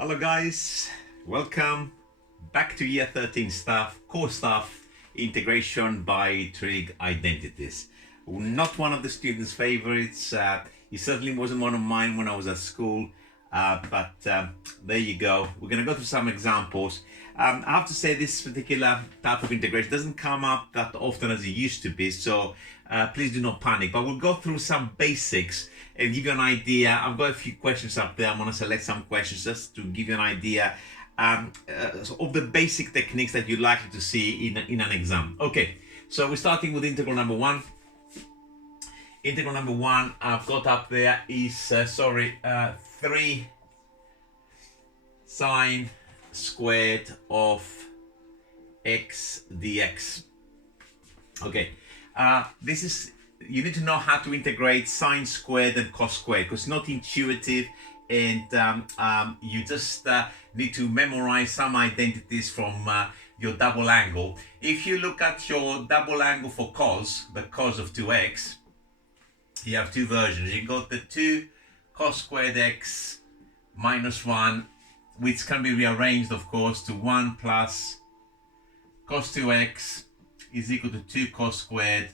Hello guys, welcome back to year 13 core stuff, integration by trig identities. Not one of the students' favorites, it certainly wasn't one of mine when I was at school, but there you go. We're going to go through some examples. I have to say this particular type of integration doesn't come up that often as it used to be, so please do not panic, but we'll go through some basics and give you an idea. I've got a few questions up there. I'm going to select some questions just to give you an idea of the basic techniques that you're likely to see in an exam. Okay, so we're starting with integral number one. Integral number one I've got up there is 3 sine squared of x dx. Okay, this is, you need to know how to integrate sine squared and cos squared because it's not intuitive, and you just need to memorize some identities from your double angle. If you look at your double angle for cos, the cos of 2x, you have two versions. You got the 2 cos squared x minus 1, which can be rearranged, of course, to 1 plus cos 2x is equal to 2 cos squared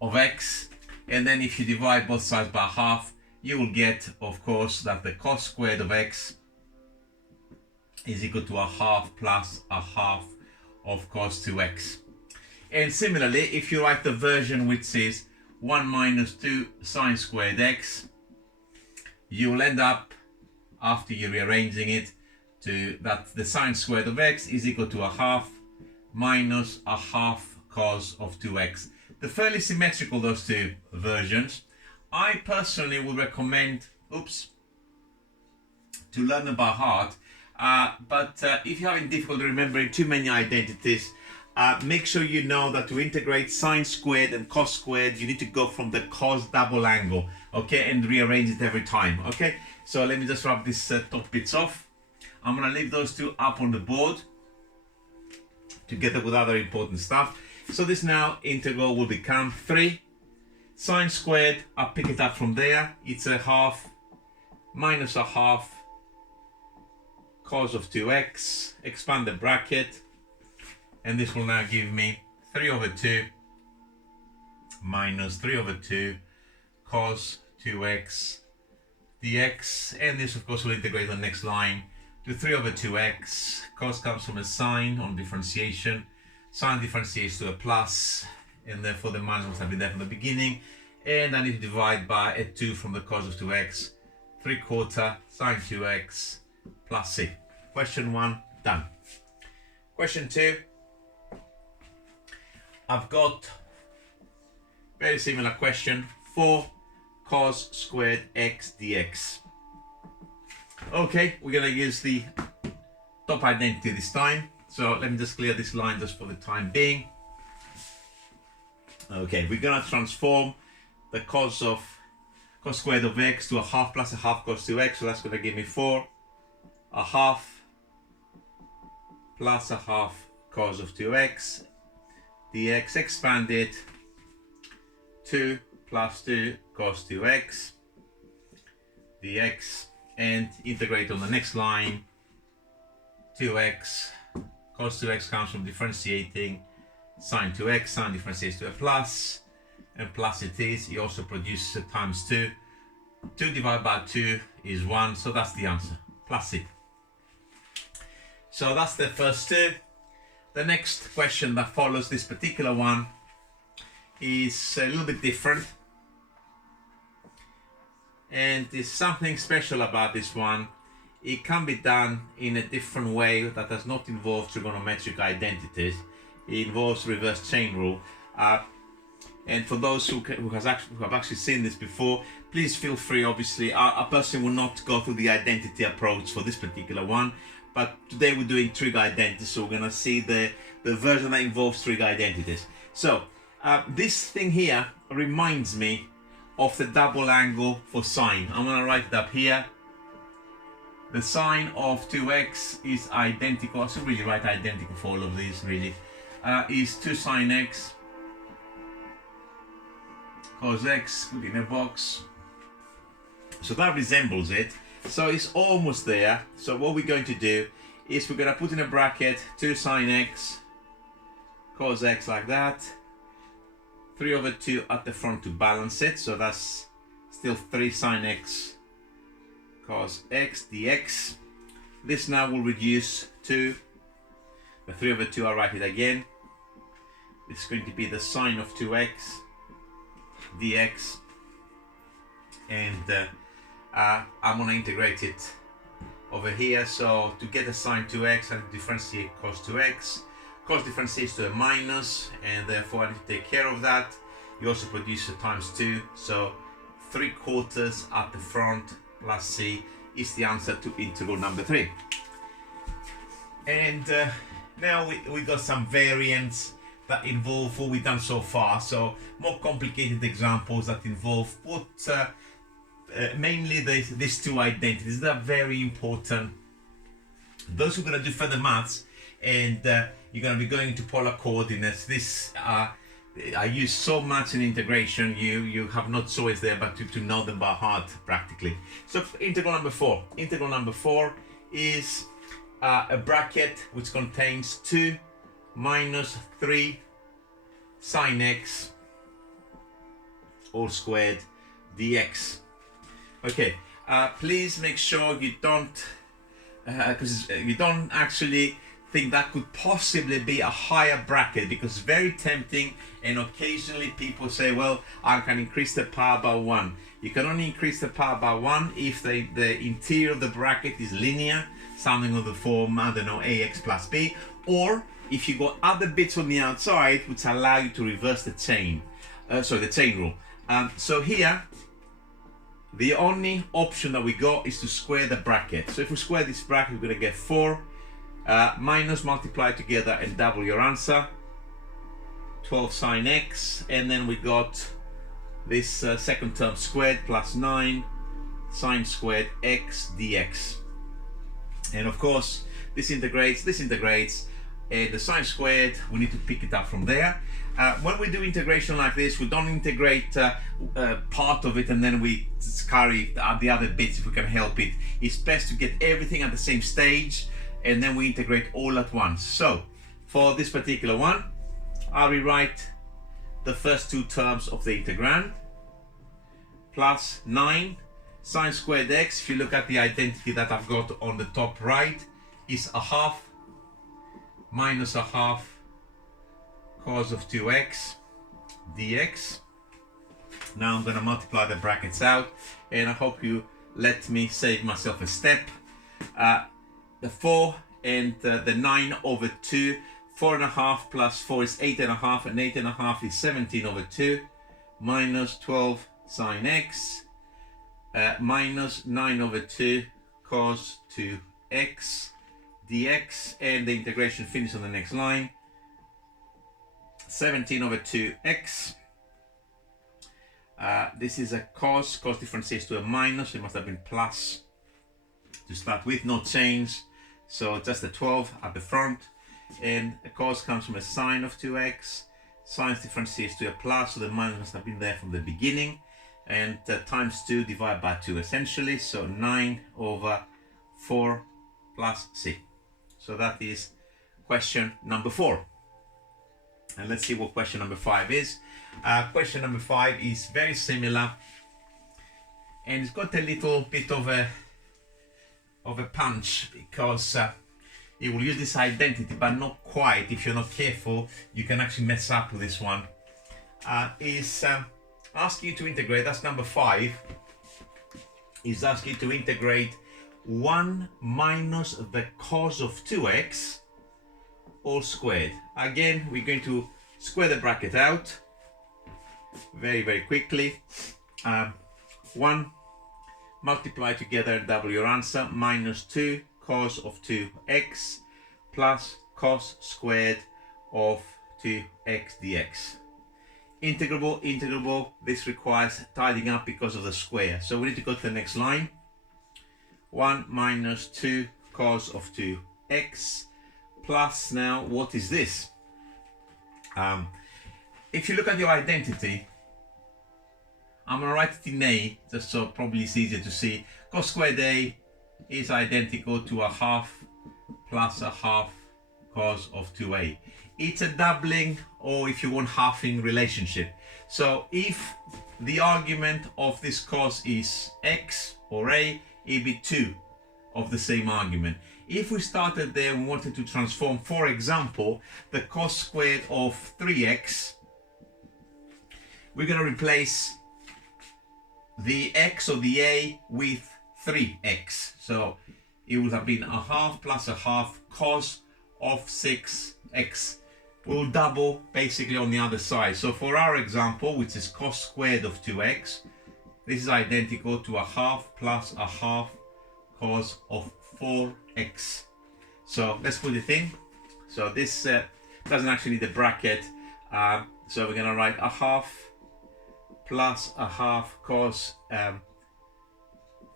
of x. And then if you divide both sides by half, you will get, of course, that the cos squared of x is equal to a half plus a half of cos 2x. And similarly, if you write the version which is 1 minus 2 sine squared x, you will end up, after you're rearranging it, to that the sine squared of x is equal to a half minus a half cos of 2x. They're fairly symmetrical, those two versions. I personally would recommend, to learn them by heart, but if you're having difficulty remembering too many identities, make sure you know that to integrate sine squared and cos squared, you need to go from the cos double angle, okay, and rearrange it every time, okay? So let me just rub this top bits off. I'm gonna leave those two up on the board together with other important stuff. So this now integral will become 3 sine squared, I'll pick it up from there, it's a half minus a half cos of 2x, expand the bracket, and this will now give me 3 over 2 minus 3 over 2 cos 2x dx, and this of course will integrate the next line to 3 over 2x. Cos comes from a sine on differentiation, sine differentiates to a plus, and therefore the minus must have been there from the beginning, and I need to divide by a 2 from the cos of 2x, 3/4 sine 2x plus c. Question 1 done. Question 2, I've got very similar question, 4 cos squared x dx. Okay, we're gonna use the top identity this time. So let me just clear this line just for the time being. Okay, we're gonna transform the cos squared of x to a half plus a half cos 2x. So that's gonna give me 4 a half plus a half cos of 2x dx, expand it, 2 plus 2 cos 2x dx, and integrate on the next line. 2x cos 2x comes from differentiating sine 2x, sine differentiates to a plus, and plus it is. It also produces a times 2. 2 divided by 2 is 1, so that's the answer, plus it. So that's the first two. The next question that follows this particular one is a little bit different, and there's something special about this one. It can be done in a different way that does not involve trigonometric identities. It involves reverse chain rule, and for those who have actually seen this before, please feel free. Obviously a person will not go through the identity approach for this particular one, but today we're doing trig identities, so we're going to see the version that involves trig identities. So this thing here reminds me of the double angle for sine. I'm going to write it up here. The sine of 2x is identical, I should really write identical for all of these really, is 2 sine x cos x, put in a box. So that resembles it. So it's almost there. So what we're going to do is we're going to put in a bracket 2 sine x cos x like that, 3/2 at the front to balance it, so that's still 3 sine x cos x dx. This now will reduce to the 3/2. I'll write it again. It's going to be the sine of 2x dx, and I'm going to integrate it over here. So to get the sine 2x, I need to differentiate cos 2x. Cos differentiates to a minus, and therefore I need to take care of that. You also produce a times 2, so 3/4 at the front plus c is the answer to integral number 3. And now we got some variants that involve what we've done so far, so more complicated examples that involve mainly these two identities that are very important. Those who are going to do further maths and you're going to be going into polar coordinates, this I use so much in integration, you have no choice there but to know them by heart practically. So integral number 4. Integral number 4 is a bracket which contains 2 minus 3 sine x all squared dx. Okay, please make sure you don't, because you don't actually think that could possibly be a higher bracket, because it's very tempting, and occasionally people say, well, I can increase the power by 1. You can only increase the power by 1 if the interior of the bracket is linear, something of the form, I don't know, ax plus b, or if you got other bits on the outside which allow you to reverse the chain, the chain rule. So here, the only option that we got is to square the bracket. So if we square this bracket, we're going to get 4 minus, multiply together and double your answer, 12 sine x, and then we got this second term squared plus 9 sine squared x dx. And of course, this integrates, and the sine squared, we need to pick it up from there. When we do integration like this, we don't integrate part of it and then we carry the other bits if we can help it. It's best to get everything at the same stage and then we integrate all at once. So for this particular one, I'll rewrite the first 2 terms of the integrand, plus 9 sine squared x. If you look at the identity that I've got on the top right, is a half minus a half cos of 2x dx. Now I'm going to multiply the brackets out, and I hope you let me save myself a step. The 4 and the 9 over 2, 4.5 plus 4 is 8.5, and 8.5 is 17/2, minus 12 sine x, minus 9/2 cos 2x dx, and the integration finishes on the next line. 17/2x. This is a cos differentiates to a minus, it must have been plus to start with, no change, so just a 12 at the front, and the cos comes from a sine of 2x, sine differentiates to a plus, so the minus must have been there from the beginning, and times 2 divided by 2 essentially, so 9/4 plus c. So that is question number 4. And let's see what question number 5 is. Question number 5 is very similar, and it's got a little bit of a punch, because it will use this identity, but not quite. If you're not careful, you can actually mess up with this one. Is asking you to integrate, that's number 5, is asking you to integrate 1 minus the cos of 2x all squared. Again, we're going to square the bracket out very quickly. 1 multiply together and double your answer, minus 2 cos of 2x plus cos squared of 2x dx. Integrable, this requires tidying up because of the square, so we need to go to the next line. 1 minus 2 cos of 2x plus, now what is this? If you look at your identity, I'm going to write it in A, just so probably it's easier to see. Cos squared A is identical to a half plus a half cos of 2a. It's a doubling, or if you want, halving relationship. So if the argument of this cos is x or a, it'd be 2 of the same argument. If we started there and wanted to transform, for example, the cos squared of 3x, we're going to replace the x or the a with 3x. So it would have been a half plus a half cos of 6x. We'll double basically on the other side. So for our example, which is cos squared of 2x, this is identical to a half plus a half cos of 4x. So let's put it in. So this doesn't actually need a bracket. So we're going to write a half plus a half cos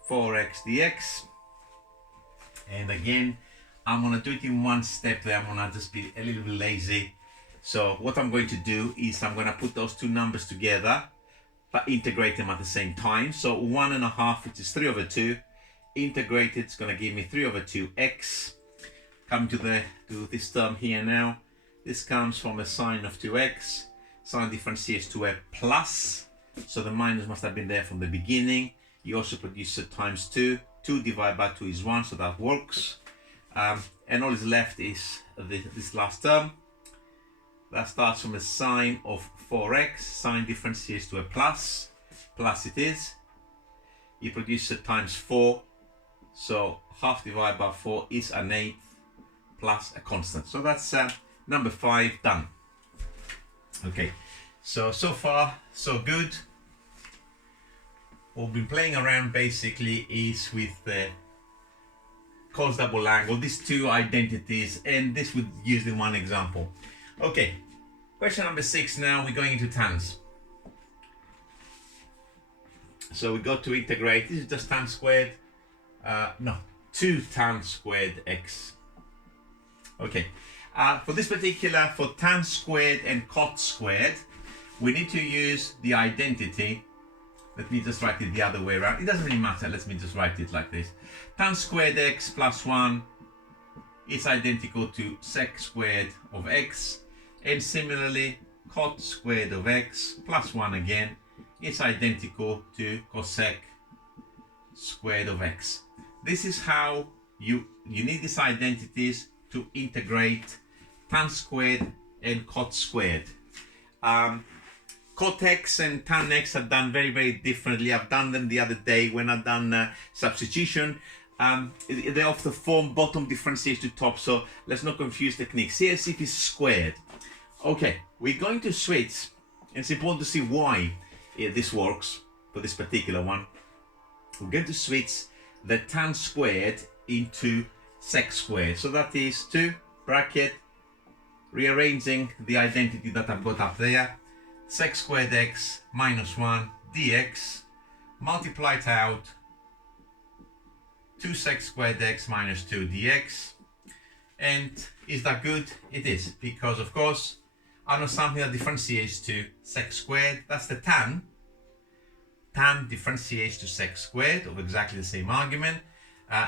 4x dx. And again, I'm going to do it in one step there. I'm going to just be a little bit lazy. So what I'm going to do is I'm going to put those two numbers together, but integrate them at the same time. So 1.5, which is 3 over 2, integrated, it's going to give me 3 over 2x. Come to this term here now. This comes from a sine of 2x. Sine differentiates to a plus. So the minus must have been there from the beginning. You also produce it times 2. 2 divided by 2 is 1, so that works. And all is left is this last term. That starts from a sine of 4x. Sine differentiates to a plus. Plus it is. You produce it times 4. So half divided by 4 is an 8 plus a constant. So that's number 5 done. Okay, so far so good. What we've been playing around basically is with the cos double angle, these two identities, and this would use in one example. Okay, question number 6 now, we're going into tans. So we got to integrate, this is just tan squared, 2 tan squared x. Okay, for this particular, for tan squared and cot squared, we need to use the identity. Let me just write it the other way around. It doesn't really matter. Let me just write it like this. Tan squared x plus 1 is identical to sec squared of x. And similarly, cot squared of x plus 1 again is identical to cosec squared of x. This is how you need these identities to integrate tan squared and cot squared. Cot x and tan x are done very, very differently. I've done them the other day when I've done substitution. They're of the form bottom differentiates to top, so let's not confuse techniques. Here, see if it's squared. Okay, we're going to switch, and it's important to see why this works for this particular one. We're going to switch the tan squared into sec squared. So that is 2 bracket, rearranging the identity that I've got up there. Sec squared x minus 1 dx, multiply it out, 2 sec squared x minus 2 dx. And is that good? It is, because of course I know something that differentiates to sec squared, that's the tan. Tan differentiates to sec squared of exactly the same argument.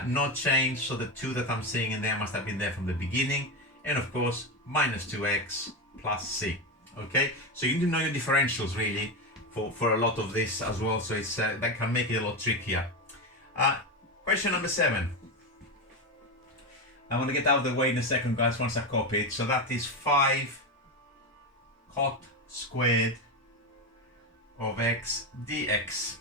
No change, so the 2 that I'm seeing in there must have been there from the beginning. And of course, minus 2x plus c. Okay, so you need to know your differentials really for a lot of this as well, so it's that can make it a lot trickier. Question number 7. I want to get out of the way in a second, guys, once I copy it. So that is 5 cot squared of x dx.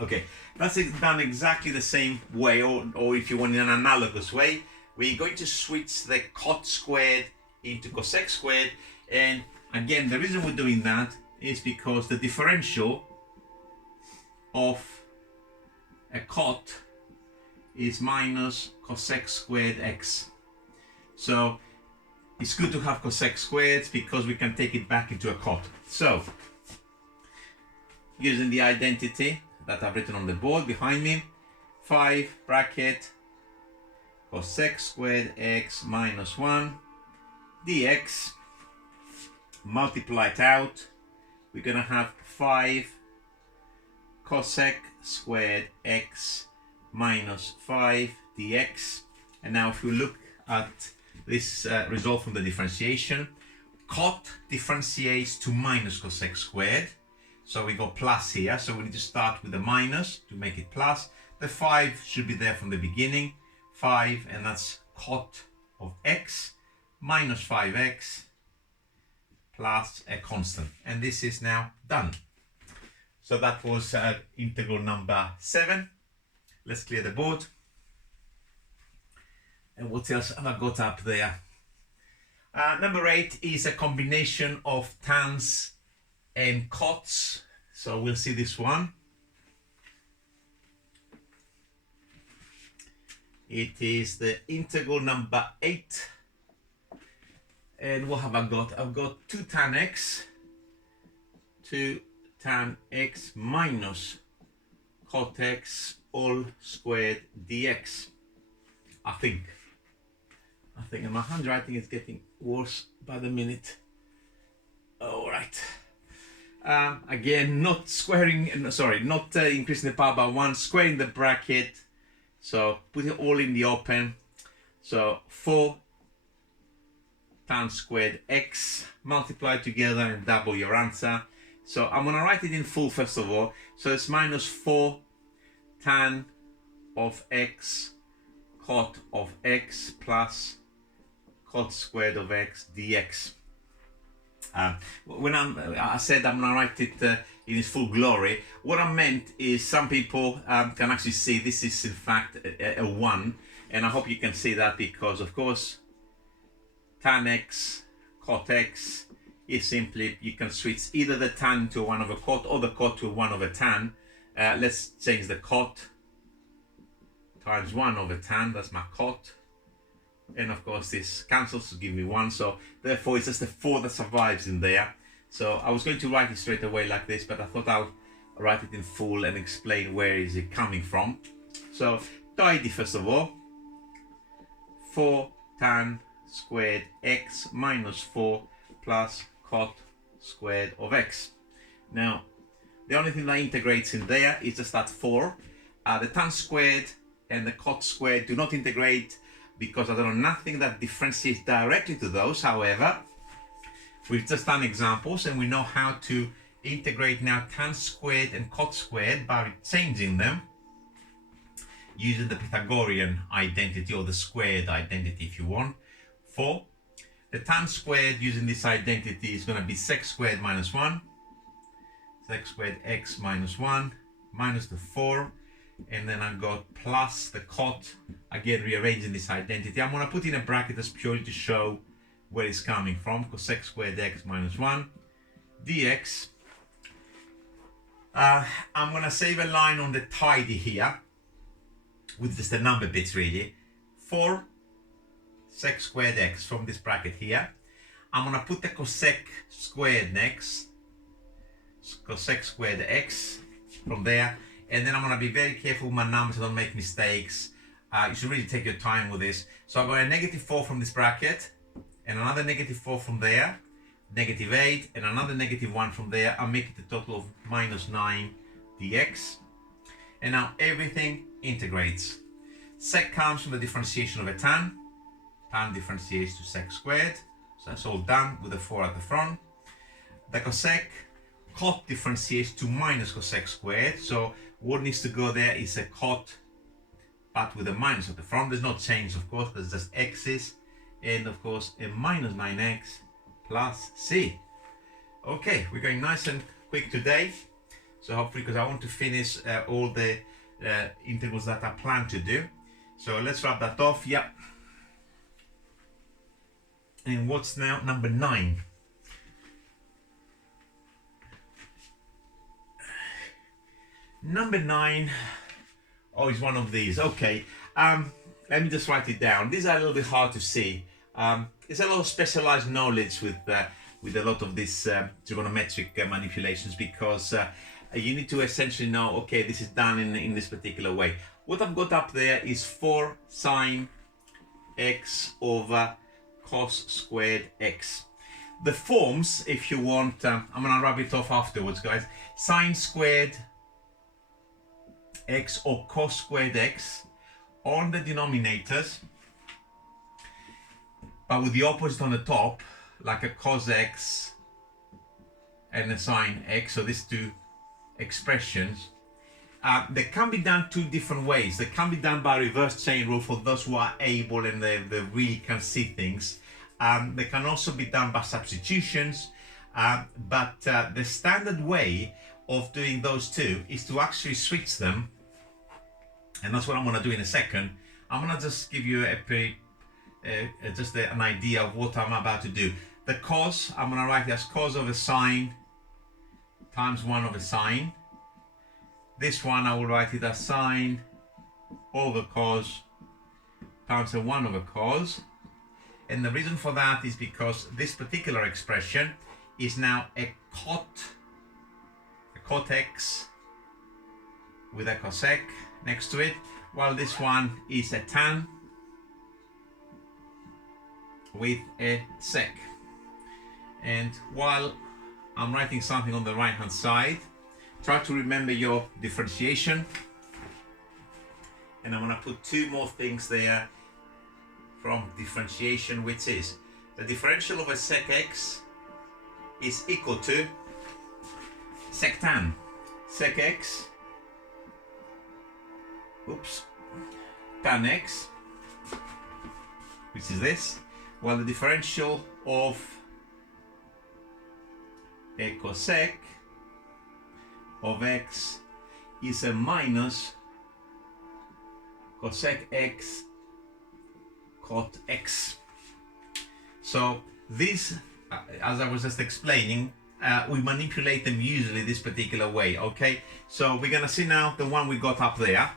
Okay, that's done exactly the same way, or if you want in an analogous way. We're going to switch the cot squared into cosec squared, and again the reason we're doing that is because the differential of a cot is minus cosec squared x. So it's good to have cosec squared because we can take it back into a cot. So using the identity that I've written on the board behind me, 5 bracket cosec squared x minus 1 dx, multiply it out, we're going to have 5 cosec squared x minus 5 dx. And now if you look at this result from the differentiation, cot differentiates to minus cos x squared. So we got plus here, so we need to start with the minus to make it plus. The 5 should be there from the beginning, 5, and that's cot of x minus 5x plus a constant. And this is now done. So that was integral number 7. Let's clear the board. And what else have I got up there? Number 8 is a combination of tans and cots. So we'll see this one. It is the integral number 8. And what have I got? I've got 2 tan x minus cot x all squared dx. I think and my handwriting is getting worse by the minute. All right. Again, not squaring, sorry, not increasing the power by 1, squaring the bracket. So put it all in the open. So 4 tan squared x, multiply together and double your answer. So I'm going to write it in full first of all. So it's minus 4 tan of x cot of x plus cot squared of x dx. When I said I'm going to write it in its full glory, what I meant is some people can actually see this is in fact a 1, and I hope you can see that because of course tan x cot x is simply, you can switch either the tan to 1 over cot or the cot to 1 over tan. Let's change the cot times 1 over tan, that's my cot. And of course this cancels to give me 1, so therefore it's just the 4 that survives in there. So I was going to write it straight away like this, but I thought I'll write it in full and explain where is it coming from. So tidy first of all, 4 tan squared x minus 4 plus cot squared of x. Now the only thing that integrates in there is just that 4. The tan squared and the cot squared do not integrate because I don't know nothing that differentiates directly to those. However, we've just done examples and we know how to integrate now tan squared and cot squared by changing them using the Pythagorean identity or the squared identity if you want. For the tan squared using this identity is going to be sec squared minus 1, sec squared x minus 1 minus the 4, and then I've got plus the cot, again rearranging this identity. I'm going to put in a bracket that's purely to show where it's coming from, because sec squared x minus 1 dx. I'm going to save a line on the tidy here with just the number bits really. 4 sec squared x from this bracket here. I'm going to put the cosec squared next, cosec squared x from there. And then I'm going to be very careful with my numbers so I don't make mistakes. You should really take your time with this. So I've got a negative 4 from this bracket, and another negative 4 from there, negative 8, and another negative 1 from there. I'll make it a total of minus 9 dx. And now everything integrates. Sec comes from the differentiation of a tan. Tan differentiates to sec squared. So that's all done with the 4 at the front. The cosec, cot differentiates to minus cosec squared. So what needs to go there is a cot, but with a minus at the front. There's no change, of course, there's just x's, and of course a minus 9x plus c. Okay, we're going nice and quick today. So hopefully, because I want to finish all the integrals that I plan to do. So let's wrap that off. Yeah. And what's now number 9? Number 9, oh, it's one of these. Okay, let me just write it down. These are a little bit hard to see. There's a lot of specialized knowledge with a lot of these trigonometric manipulations, because you need to essentially know, okay, this is done in this particular way. What I've got up there is 4 sine x over cos squared x. The forms, if you want, I'm going to rub it off afterwards, guys. Sine squared x or cos squared x on the denominators, but with the opposite on the top, like a cos x and a sine x. So these two expressions, they can be done two different ways. They can be done by reverse chain rule for those who are able and they really can see things. They can also be done by substitutions, but the standard way of doing those two is to actually switch them, and that's what I'm going to do in a second. I'm going to just give you an idea of what I'm about to do. The cos, I'm going to write it as cos of a sine times 1 over sine. This one I will write it as sine over cos times a 1 over cos. And the reason for that is because this particular expression is now a cot x with a cosec next to it, while this one is a tan with a sec. And while I'm writing something on the right hand side, try to remember your differentiation. And I'm going to put two more things there from differentiation, which is the differential of a sec x is equal to sec tan. Sec x, tan x, which is this, while the differential of a cosec of x is a minus cosec x cot x. So this, as I was just explaining, we manipulate them usually this particular way. Okay, so we're gonna see now the one we got up there.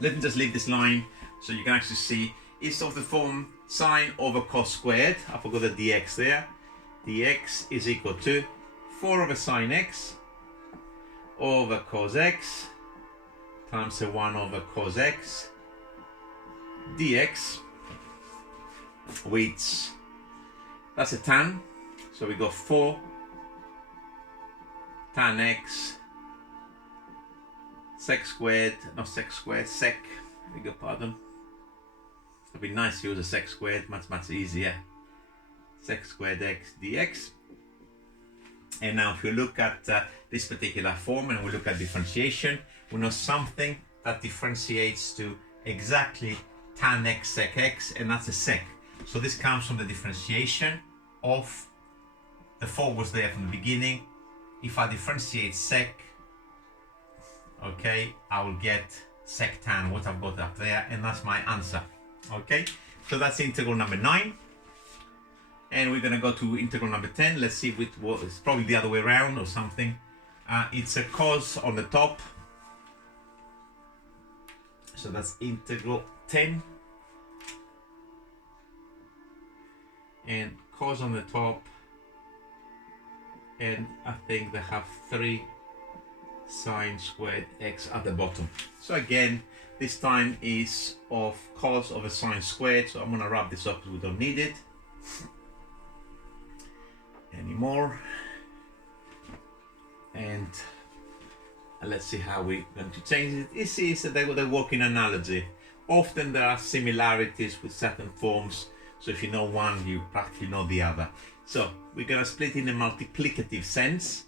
Let me just leave this line so you can actually see. It's of the form sine over cos squared. I forgot the dx there. Dx is equal to 4 over sine x over cos x times a 1 over cos x dx, which that's a tan. So we got 4 tan x sec squared, sec, beg your pardon. It'd be nice to use a sec squared, much easier. Sec squared x dx. And now if you look at this particular form and we look at differentiation, we know something that differentiates to exactly tan x sec x, and that's a sec. So this comes from the differentiation of the 4 was there from the beginning. If I differentiate sec, okay, I will get sec tan, what I've got up there, and that's my answer. Okay, so that's integral number 9. And we're going to go to integral number 10. Let's see what it's probably the other way around or something. It's a cos on the top. So that's integral 10. And cos on the top. And I think they have 3 sine squared x at the bottom. So again, this time is of cos over sine squared. So I'm going to wrap this up because we don't need it anymore. And let's see how we're going to change it. This is the working analogy. Often there are similarities with certain forms. So if you know one, you practically know the other. So we're going to split in a multiplicative sense.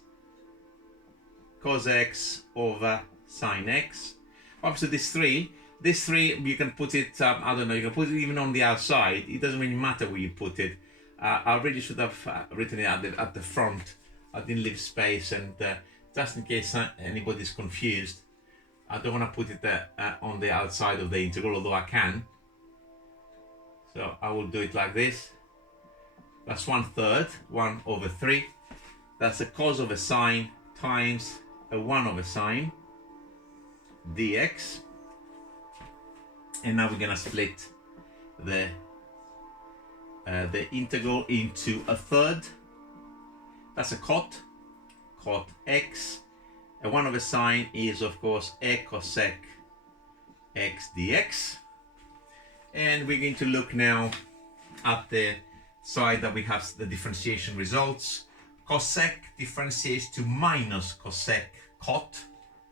Cos x over sine x. Obviously this 3, you can put it, I don't know, you can put it even on the outside. It doesn't really matter where you put it. I really should have written it at the front. I didn't leave space, and just in case anybody's confused, I don't want to put it on the outside of the integral, although I can. So I will do it like this. That's 1/3, 1 over 3. That's a cos of a sine times a 1 over sine dx. And now we're going to split the integral into 1/3. That's a cot x. A 1 over sine is of course a cosec x dx. And we're going to look now at the side that we have the differentiation results. Cosec differentiates to minus cosec cot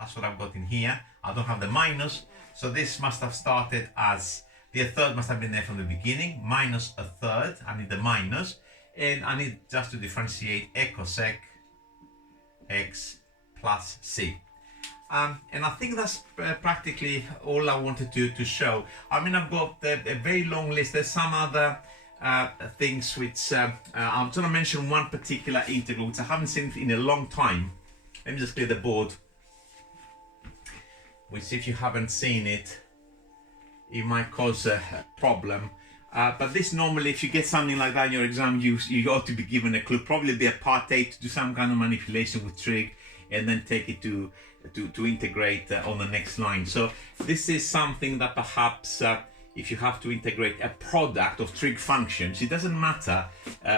That's what I've got in here. I don't have the minus, so this must have started as, the third must have been there from the beginning, minus a third. I need the minus, and I need just to differentiate a cosec x plus c. And I think that's practically all I wanted to show. I mean, I've got a very long list. There's some other things which I'm going to mention one particular integral which I haven't seen in a long time. Let me just clear the board, which if you haven't seen it, it might cause a problem. But this normally, if you get something like that in your exam, you ought to be given a clue. Probably be a part A to do some kind of manipulation with trig, and then take it to integrate on the next line. So this is something that perhaps if you have to integrate a product of trig functions, it doesn't matter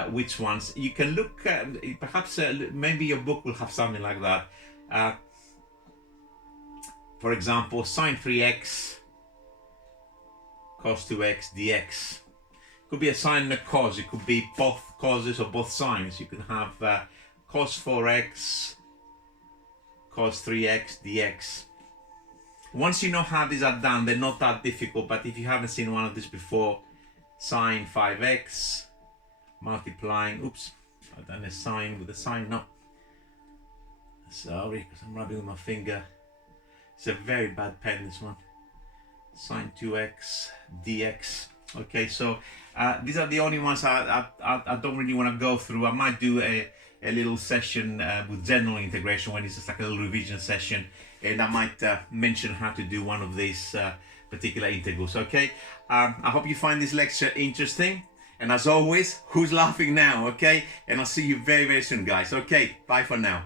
which ones. You can look, perhaps maybe your book will have something like that. For example, sine 3x cos 2x dx. Could be a sine and a cos. It could be both causes or both sines. You can have cos 4x cos 3x dx. Once you know how these are done, they're not that difficult, but if you haven't seen one of these before, sine 5x multiplying, oops, I've done a sine with a sine, no, sorry, because I'm rubbing with my finger. It's a very bad pen, this one. Sine 2x dx. Okay, so these are the only ones I don't really want to go through. I might do a little session with general integration when it's just like a little revision session, and I might mention how to do one of these particular integrals. Okay, I hope you find this lecture interesting, and as always, who's laughing now? Okay, and I'll see you very, very soon, guys. Okay, bye for now.